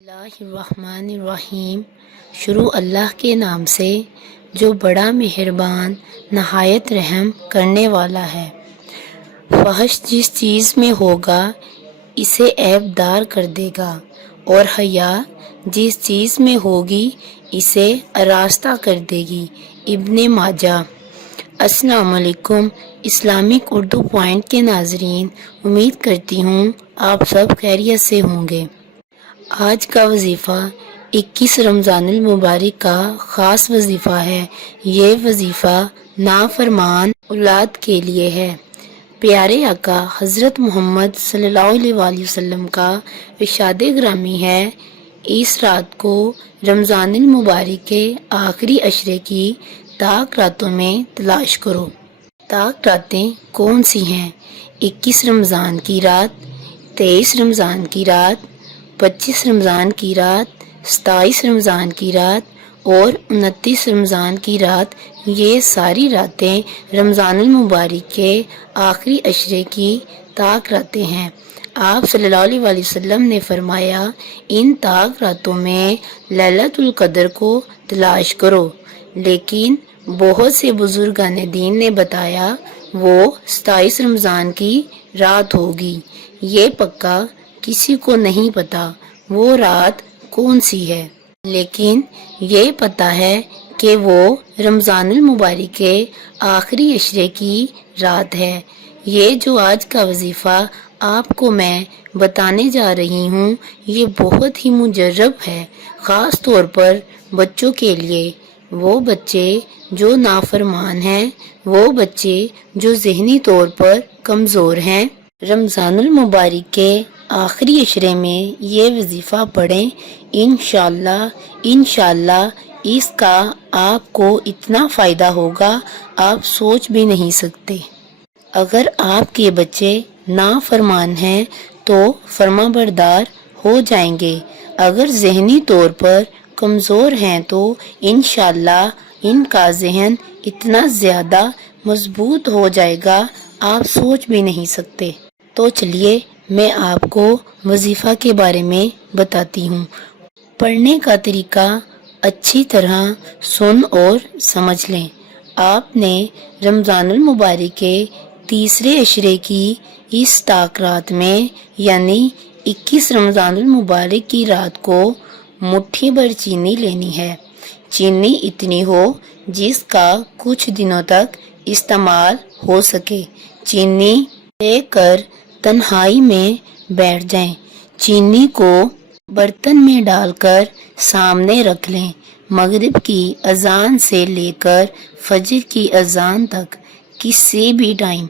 اللہ الرحمن الرحیم۔ شروع اللہ کے نام سے جو بڑا مہربان نہایت رحم کرنے والا ہے۔ فحش جس چیز میں ہوگا اسے عیب دار کر دے گا، اور حیا جس چیز میں ہوگی اسے آراستہ کر دے گی۔ ابن ماجہ۔ السلام علیکم اسلامک اردو پوائنٹ کے ناظرین، امید کرتی ہوں آپ سب خیریت سے ہوں گے۔ آج کا وظیفہ 21 رمضان المبارک کا خاص وظیفہ ہے۔ یہ وظیفہ نافرمان اولاد کے لیے ہے۔ پیارے آقا حضرت محمد صلی اللہ علیہ وآلہ وسلم کا ارشاد گرامی ہے، اس رات کو رمضان المبارک کے آخری عشرے کی طاق راتوں میں تلاش کرو۔ طاق راتیں کون سی ہیں؟ 21 رمضان کی رات، 23 رمضان کی رات، 25 رمضان کی رات، 27 رمضان کی رات اور 29 رمضان کی رات۔ یہ ساری راتیں رمضان المبارک کے آخری عشرے کی طاق راتیں ہیں۔ آپ صلی اللہ علیہ وآلہ وسلم نے فرمایا، ان طاق راتوں میں لیلۃ القدر کو تلاش کرو، لیکن بہت سے بزرگان دین نے بتایا وہ 27 رمضان کی رات ہوگی۔ یہ پکا کسی کو نہیں پتا وہ رات کون سی ہے، لیکن یہ پتا ہے کہ وہ رمضان المبارک کے آخری عشرے کی رات ہے۔ یہ جو آج کا وظیفہ آپ کو میں بتانے جا رہی ہوں، یہ بہت ہی مجرب ہے، خاص طور پر بچوں کے لیے۔ وہ بچے جو نافرمان ہیں، وہ بچے جو ذہنی طور پر کمزور ہیں، رمضان المبارک کے آخری عشرے میں یہ وظیفہ پڑھیں۔ انشاءاللہ اس کا آپ کو اتنا فائدہ ہوگا آپ سوچ بھی نہیں سکتے۔ اگر آپ کے بچے نافرمان ہیں تو فرما بردار ہو جائیں گے، اگر ذہنی طور پر کمزور ہیں تو انشاءاللہ ان کا ذہن اتنا زیادہ مضبوط ہو جائے گا آپ سوچ بھی نہیں سکتے۔ تو چلیے میں آپ کو وظیفہ کے بارے میں بتاتی ہوں۔ پڑھنے کا طریقہ اچھی طرح سن اور سمجھ لیں۔ آپ نے رمضان المبارک کے تیسرے عشرے کی اس طاق رات میں یعنی 21 رمضان المبارک کی رات کو مٹھی بھر چینی لینی ہے۔ چینی اتنی ہو جس کا کچھ دنوں تک استعمال ہو سکے۔ چینی لے کر تنہائی میں بیٹھ جائیں۔ چینی کو برتن میں ڈال کر سامنے رکھ لیں۔ مغرب کی اذان سے لے کر فجر کی اذان تک کسی بھی ٹائم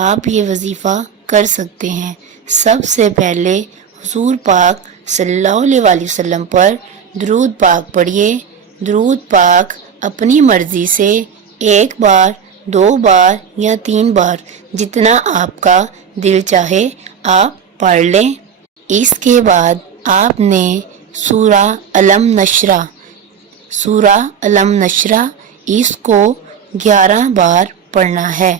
آپ یہ وظیفہ کر سکتے ہیں۔ سب سے پہلے حضور پاک صلی اللہ علیہ وآلہ وسلم پر درود پاک پڑھیے۔ درود پاک اپنی مرضی سے 1 بار، 2 بار یا 3 بار جتنا آپ کا دل چاہے آپ پڑھ لیں۔ اس کے بعد آپ نے سورہ علم نشرہ اس کو 11 بار پڑھنا ہے۔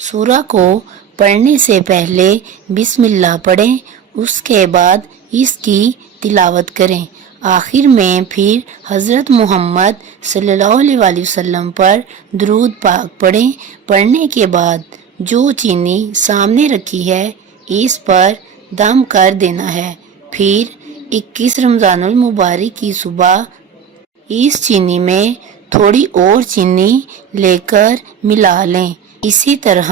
سورہ کو پڑھنے سے پہلے بسم اللہ پڑھیں، اس کے بعد اس کی تلاوت کریں۔ آخر میں پھر حضرت محمد صلی اللہ علیہ وآلہ وسلم پر درود پاک پڑھیں۔ پڑھنے کے بعد جو چینی سامنے رکھی ہے اس پر دم کر دینا ہے۔ پھر 21 رمضان المبارک کی صبح اس چینی میں تھوڑی اور چینی لے کر ملا لیں۔ اسی طرح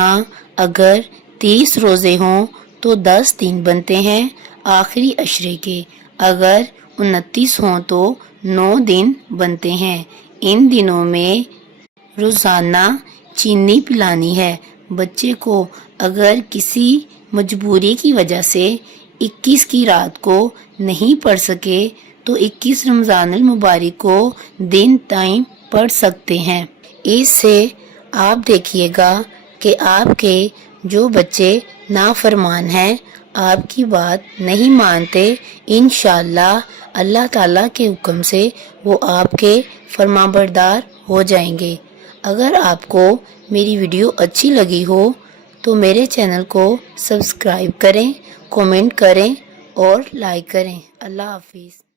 اگر 30 روزے ہوں تو 10 دن بنتے ہیں آخری عشرے کے، اگر 29 ہوں تو 9 دن بنتے ہیں۔ ان دنوں میں روزانہ چینی پلانی ہے۔ بچے کو اگر کسی مجبوری کی وجہ سے 21 کی رات کو نہیں پڑھ سکے تو 21 رمضان المبارک کو دن ٹائم پڑھ سکتے ہیں۔ اس سے آپ دیکھیے گا کہ آپ کے جو بچے نافرمان ہیں، آپ کی بات نہیں مانتے، انشاءاللہ اللہ تعالیٰ کے حکم سے وہ آپ کے فرما بردار ہو جائیں گے۔ اگر آپ کو میری ویڈیو اچھی لگی ہو تو میرے چینل کو سبسکرائب کریں، کومنٹ کریں اور لائک کریں۔ اللہ حافظ۔